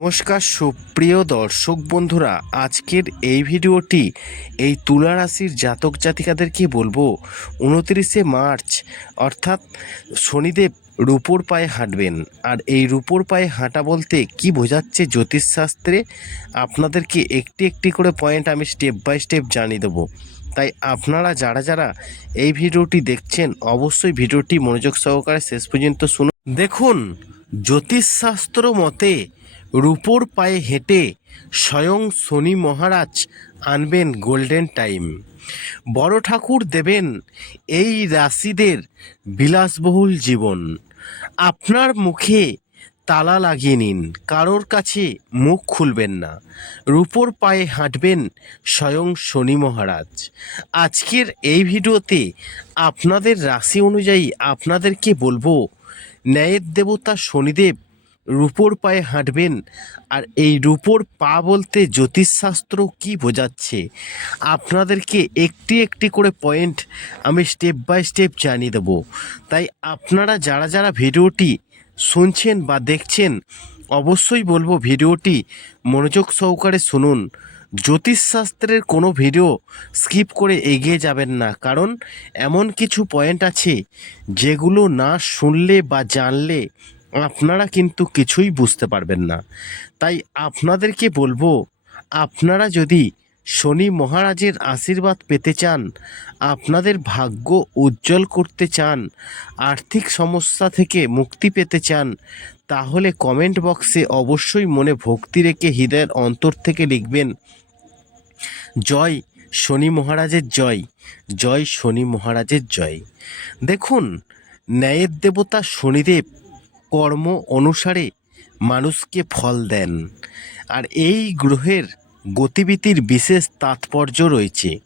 নমস্কার, সুপ্রিয় দর্শক বন্ধুরা, আজকের এই ভিডিওটি এই তুলা রাশির জাতক জাতিকাদেরকে বলব, উনত্রিশে মার্চ, অর্থাৎ শনিদেব রূপোর পায়ে হাঁটবেন। আর এই রূপোর পায়ে হাঁটা বলতে কি বোঝাচ্ছে জ্যোতিষশাস্ত্রে? আপনাদেরকে একটি একটি করে পয়েন্ট আমি স্টেপ বাই স্টেপ জানিয়ে দেবো। তাই আপনারা যারা যারা এই ভিডিওটি দেখছেন, অবশ্যই ভিডিওটি মনোযোগ সহকারে শেষ পর্যন্ত শুনুন। দেখুন, জ্যোতিষশাস্ত্র মতে রূপোর পায়ে হেঁটে স্বয়ং শনি মহারাজ আনবেন গোল্ডেন টাইম। বড় ঠাকুর দেবেন এই রাশিদের বিলাসবহুল জীবন। আপনার মুখে তালা লাগিয়ে নিন, কারোর কাছে মুখ খুলবেন না। রূপোর পায়ে হাঁটবেন স্বয়ং শনি মহারাজ। আজকের এই ভিডিওতে আপনাদের রাশি অনুযায়ী আপনাদেরকে বলব, ন্যায়ের দেবতা শনিদেব রূপোর পায়ে হাঁটবেন আর এই রূপোর পা বলতে জ্যোতিষশাস্ত্র কি বোঝাচ্ছে? আপনাদেরকে একটি একটি করে পয়েন্ট আমি স্টেপ বাই স্টেপ জানিয়ে দেবো। তাই আপনারা যারা যারা ভিডিওটি শুনছেন বা দেখছেন, অবশ্যই বলব ভিডিওটি মনোযোগ সহকারে শুনুন। জ্যোতিষশাস্ত্রের কোনো ভিডিও স্কিপ করে এগিয়ে যাবেন না, কারণ এমন কিছু পয়েন্ট আছে যেগুলো না শুনলে বা জানলে আপনারা কিন্তু কিছুই বুঝতে পারবেন না। তাই আপনাদেরকে বলব, আপনারা যদি শনি মহারাজের আশীর্বাদ পেতে চান, আপনাদের ভাগ্য উজ্জ্বল করতে চান, আর্থিক সমস্যা থেকে মুক্তি পেতে চান, তাহলে কমেন্ট বক্সে অবশ্যই মনে ভক্তি রেখে হৃদয়ের অন্তর থেকে লিখবেন, জয় শনি মহারাজের জয় জয় শনি মহারাজের জয়। দেখুন, ন্যায়ের দেবতা শনিদেব কর্ম অনুসারে মানুষকে ফল দেন। আর এই গ্রহের গতিবিধির বিশেষ তাৎপর্য রয়েছে।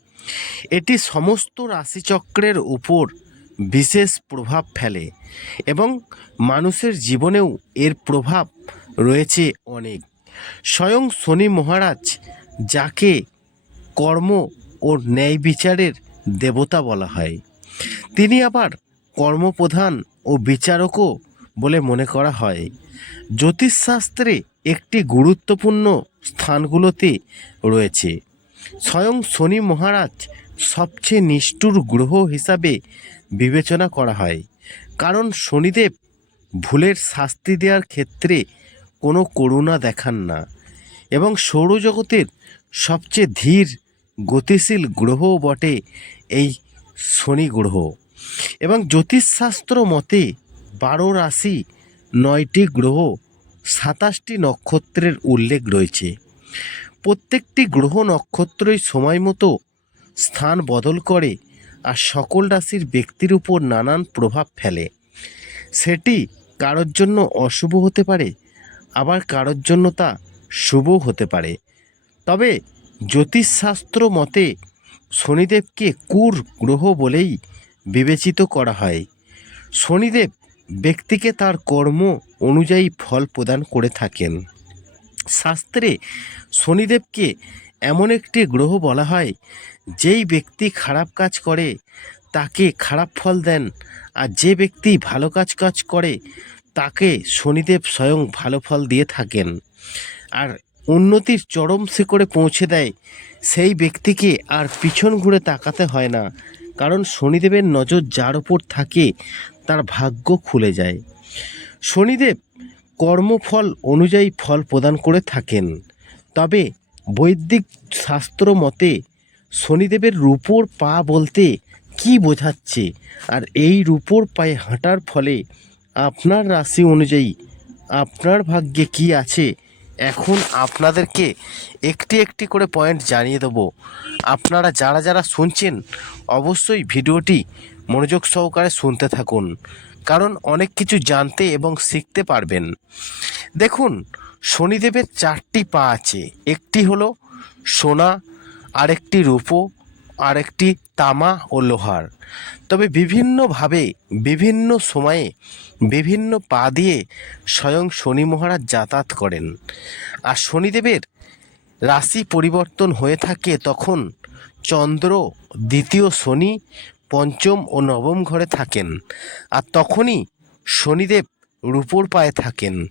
এটি সমস্ত রাশিচক্রের উপর বিশেষ প্রভাব ফেলে এবং মানুষের জীবনেও এর প্রভাব রয়েছে অনেক। স্বয়ং শনি মহারাজ যাকে কর্ম ও ন্যায় বিচারের দেবতা বলা হয়। তিনি আবার কর্মপ্রধান ও বিচারকও বলে মনে করা হয়। জ্যোতিষশাস্ত্রে একটি গুরুত্বপূর্ণ স্থানগুলোতে রয়েছে। স্বয়ং শনি মহারাজ সবচেয়ে নিষ্ঠুর গ্রহ হিসাবে বিবেচনা করা হয়। কারণ শনিদেব ভুলের শাস্তি দেওয়ার ক্ষেত্রে কোনো করুণা দেখান না এবং সৌরজগতের সবচেয়ে ধীর, গতিশীল গ্রহও বটে এই শনি গ্রহ। এবং জ্যোতিষশাস্ত্র মতে বারো রাশি, নয়টি গ্রহ, সাতাশটি নক্ষত্রের উল্লেখ রয়েছে। প্রত্যেকটি গ্রহ নক্ষত্রই সময় মতো স্থান বদল করে আর সকল রাশির ব্যক্তির উপর নানান প্রভাব ফেলে। সেটি কারোর জন্য অশুভ হতে পারে, আবার কারোর জন্য তা শুভ হতে পারে। তবে জ্যোতিষশাস্ত্র মতে শনিদেবকে কুর গ্রহ বলেই বিবেচিত করা হয়। শনিদেব ব্যক্তিকে তার কর্ম অনুযায়ী ফল প্রদান করে থাকেন। শাস্ত্রে শনিদেবকে এমন একটি গ্রহ বলা হয়, যেই ব্যক্তি খারাপ কাজ করে, তাকে খারাপ ফল দেন, আর যে ব্যক্তি ভালো কাজ কাজ করে, তাকে শনিদেব স্বয়ং ভালো ফল দিয়ে থাকেন। আর উন্নতির চরম শিখরে পৌঁছে দেয়, সেই ব্যক্তিকে আর পিছন ঘুরে তাকাতে হয় না, কারণ শনিদেবের নজর যার ওপর থাকে তার ভাগ্য খুলে যায়। শনিদেব কর্মফল অনুযায়ী ফল প্রদান করে থাকেন। তবে বৈদিক শাস্ত্র মতে শনিদেবের রূপোর পা বলতে কি বোঝাচ্ছে? আর এই রূপোর পায়ে হাঁটার ফলে আপনার রাশি অনুযায়ী আপনার ভাগ্যে কি আছে? এখন আপনাদেরকে একটি একটি করে পয়েন্ট জানিয়ে দেবো। আপনারা যারা যারা শুনছেন, অবশ্যই ভিডিওটি মনোযোগ সহকারে শুনতে থাকুন, কারণ অনেক কিছু জানতে এবং শিখতে পারবেন। দেখুন, শনিদেবের চারটি পা আছে। একটি হলো সোনা, আরেকটি রূপো, আরেকটি তামা ও লোহার। তবে বিভিন্নভাবে, বিভিন্ন সময়ে, বিভিন্ন পা দিয়ে স্বয়ং শনি মহারাজ যাতায়াত করেন। আর শনিদেবের রাশি পরিবর্তন হয়ে থাকে তখন চন্দ্র, দ্বিতীয় শনি পঞ্চম ও নবম ঘরে থাকেন। আর তখনই শনিদেব রূপোর পায়ে থাকেন।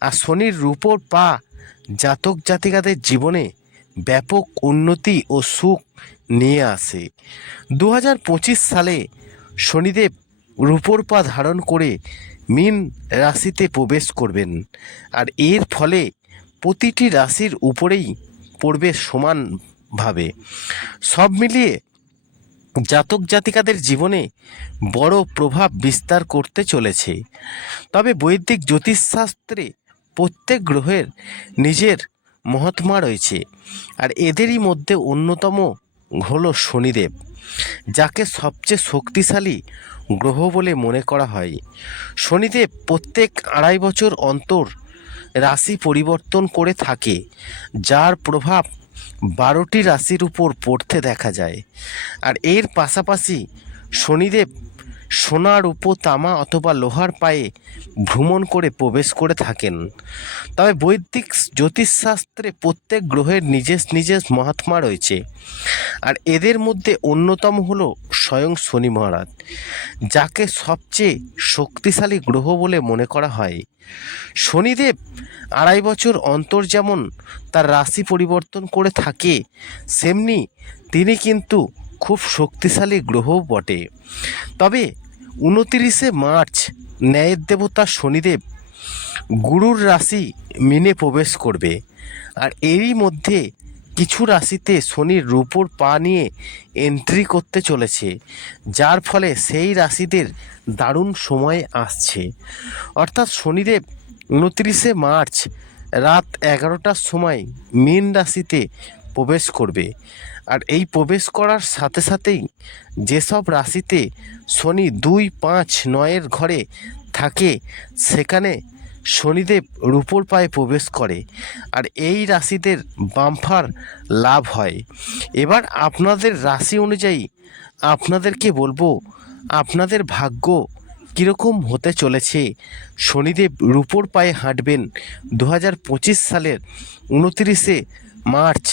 আর শনির রূপোর পা জাতক জাতিকাদের জীবনে ব্যাপক উন্নতি ও সুখ নিয়ে আসে। দু হাজার পঁচিশ সালে শনিদেব রূপোর পা ধারণ করে মীন রাশিতে প্রবেশ করবেন। আর এর ফলে প্রতিটি রাশির উপরেই পড়বে সমানভাবে। সব মিলিয়ে জাতক জাতিকাদের জীবনে বড় প্রভাব বিস্তার করতে চলেছে। তবে বৈদিক জ্যোতিষশাস্ত্রে প্রত্যেক গ্রহের নিজের মহাত্মা রয়েছে, আর এদেরই মধ্যে অন্যতম হল শনিদেব, যাকে সবচেয়ে শক্তিশালী গ্রহ বলে মনে করা হয়। শনিদেব প্রত্যেক আড়াই বছর অন্তর রাশি পরিবর্তন করে থাকে, যার প্রভাব বারোটি রাশির উপর পড়তে দেখা যায়। আর এর পাশাপাশি শনিদেব সোনার উপ তামা অথবা লোহার পায়ে ভ্রমণ করে প্রবেশ করে থাকেন। তবে বৈদিক জ্যোতিষশাস্ত্রে প্রত্যেক গ্রহের নিজের নিজের মহাত্মা রয়েছে। আর এদের মধ্যে অন্যতম হলো স্বয়ং শনি মহারাজ, যাকে সবচেয়ে শক্তিশালী গ্রহ বলে মনে করা হয়। শনিদেব আড়াই বছর অন্তর যেমন তার রাশি পরিবর্তন করে থাকে, সেমনি তিনি কিন্তু খুব শক্তিশালী গ্রহও বটে। তবে উনতিরিশে মার্চ ন্যায়ের দেবতা শনিদেব গুরুর রাশি মিনে প্রবেশ করবে আর এরই মধ্যে কিছু রাশিতে শনির রূপোর পা নিয়ে এন্ট্রি করতে চলেছে, যার ফলে সেই রাশিদের দারুণ সময় আসছে। অর্থাৎ শনিদেব উনত্রিশে মার্চ রাত এগারোটার সময় মীন রাশিতে প্রবেশ করবে আর এই প্রবেশ করার সাথে সাথেই যেসব রাশিতে শনি দুই পাঁচ নয়ের ঘরে থাকে, সেখানে শনিদেব রূপোর পায়ে প্রবেশ করে আর এই রাশিদের বাম্পার লাভ হয়। এবার আপনাদের রাশি অনুযায়ী আপনাদেরকে বলব, আপনাদের ভাগ্য কীরকম হতে চলেছে? শনিদেব রূপোর পায়ে হাঁটবেন দু হাজার পঁচিশ সালের উনতিরিশে মার্চ।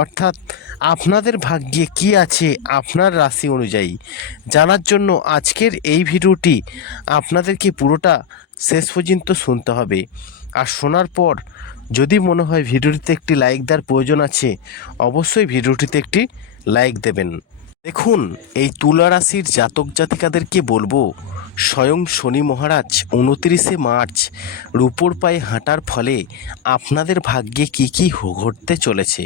অর্থাৎ আপনাদের ভাগ্যে কি আছে আপনার রাশি অনুযায়ী। জানার জন্য আজকের এই ভিডিওটি আপনাদেরকে পুরোটা শেষ পর্যন্ত শুনতে হবে। আর শোনার পর যদি মনে হয় ভিডিওটিতে একটি লাইক দেওয়ার প্রয়োজন আছে, অবশ্যই ভিডিওটিতে একটি লাইক দেবেন। দেখুন, এই তুলা রাশির জাতক জাতিকাদেরকে বলব, স্বয়ং শনি মহারাজ উনতিরিশে মার্চ রূপোর পায়ে হাঁটার ফলে আপনাদের ভাগ্যে কি কি ঘটতে চলেছে।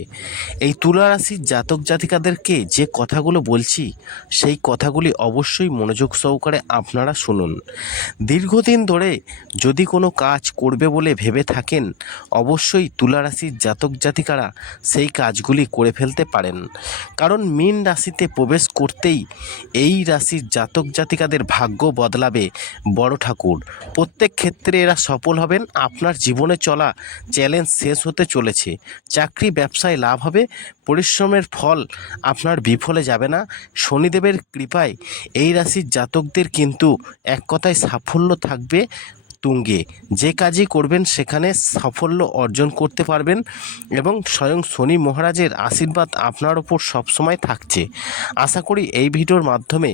এই তুলা রাশির জাতক জাতিকাদেরকে যে কথাগুলো বলছি, সেই কথাগুলি অবশ্যই মনোযোগ সহকারে আপনারা শুনুন। দীর্ঘদিন ধরে যদি কোনো কাজ করবে বলে ভেবে থাকেন, অবশ্যই তুলা রাশির জাতক জাতিকারা সেই কাজগুলি করে ফেলতে পারেন। কারণ মীন রাশিতে প্রবেশ করতেই এই রাশির জাতক জাতিকাদের ভাগ্য বদলাবে বড় ঠাকুর। প্রত্যেক ক্ষেত্রে এরা সফল হবেন, আপনার জীবনে চলা চ্যালেঞ্জ শেষ হতে চলেছে। চাকরি, ব্যবসায় লাভ হবে, পরিশ্রমের ফল আপনার বিফলে যাবে না। শনিদেবের কৃপায় এই রাশির জাতকদের কিন্তু এক কথায় সাফল্য থাকবে। তুঙ্গে। যে কাজই করবেন, সেখানে সাফল্য অর্জন করতে পারবেন এবং স্বয়ং শনি মহারাজের আশীর্বাদ আপনার ওপর সবসময় থাকছে। আশা করি এই ভিডিওর মাধ্যমে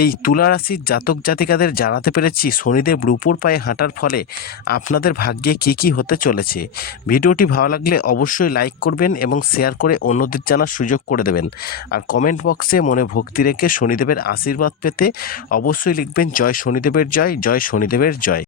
এই তুলা রাশির জাতক জাতিকাদের জানাতে পেরেছি শনিদেব রূপোর পায়ে হাঁটার ফলে আপনাদের ভাগ্যে কি কি হতে চলেছে। ভিডিওটি ভালো লাগলে অবশ্যই লাইক করবেন এবং শেয়ার করে অন্যদের জানার সুযোগ করে দেবেন। আর কমেন্ট বক্সে মনে ভক্তি রেখে শনিদেবের আশীর্বাদ পেতে অবশ্যই লিখবেন, জয় শনিদেবের জয় জয় শনিদেবের জয়।